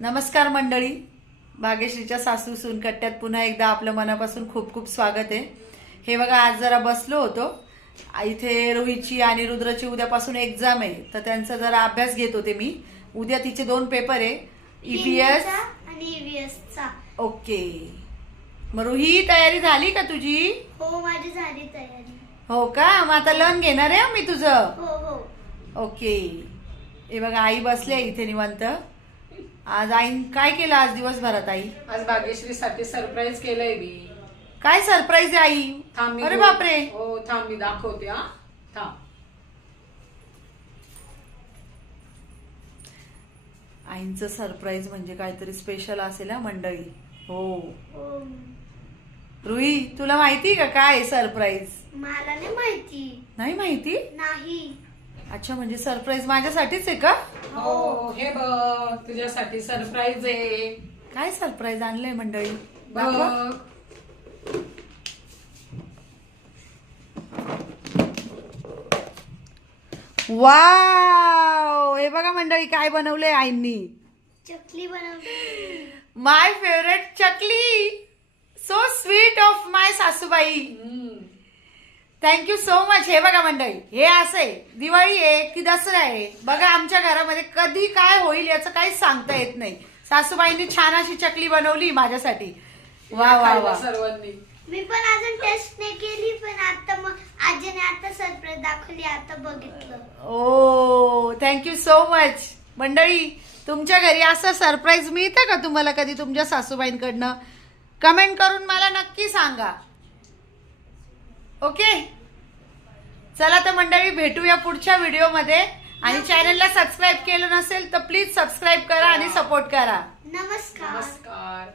नमस्कार मंडळी, भाग्यश्रीच्या सासू सून कट्ट्यात पुन्हा एकदा आपलं मनापासून खूप खूप स्वागत आहे। हे बघा, आज जरा बसलो होतो इथे। रोहितची आणि रुद्रची उद्यापासून एक्झाम आहे, तर त्यांचा जरा अभ्यास घेत होते मी। उद्या तिचे 2 पेपर आहे, ईपीएस आणि ईव्हीएसचा। ओके, मग रुही तयारी झाली का तुझी? हो, माझी झाली तयारी। हो का? मग आता लन घेणार आहे मी तुझं। हो हो। ओके, हे बघा आई बसले इथे निवांत। आज आईन काय केलं आज दिवसभरात? आई आज भाग्यश्रीसाठी सरप्राईज केलंय मी। काय सरप्राईज आहे आई? थांब मी अरे बापरे, हो थांब मी दाखवते। हा थांब। आईंचं सरप्राईज म्हणजे काहीतरी स्पेशल असेल हा मंडळी। हो रुही, तुला माहिती का काय सरप्राईज? मला नाही माहिती। नाही माहिती? नाही। अच्छा, म्हणजे सरप्राईज माझ्यासाठीच आहे का? हो, हे बघ तुझ्यासाठी सरप्राईज आहे। काय सरप्राईज आणलंय मंडळी? बघ। वाव, हे बघा मंडळी काय बनवलंय आईंनी। चकली बनवली। माय फेवरेट चकली। सो स्वीट ऑफ माय सासूबाई। Thank you so much. हे बघा मंडळी, हे असं आहे, दिवाळी आहे की दसरा आहे, बघा आमच्या घरामध्ये कधी काय होईल याचं काहीच सांगता येत नाही। सासूबाईंनी छान अशी चकली बनवली माझ्यासाठी। वा वा वा। सर्वांनी मी पण अजून टेस्ट नाही केली, पण आता मग आजीने आता सरप्राईज दाखवली, आता बघितलं। ओ थँक्यू सो मच मंडळी। तुमच्या घरी असं सरप्राईज मिळतं का तुम्हाला कधी तुमच्या सासूबाईंकडनं? कमेंट करून मला नक्की सांगा। ओके, चला तर मंडळी, भेटूया पुढच्या व्हिडिओमध्ये। आणि चॅनलला सबस्क्राईब केलं नसेल तर प्लीज सबस्क्राईब करा आणि सपोर्ट करा। नमस्कार। नमस्कार।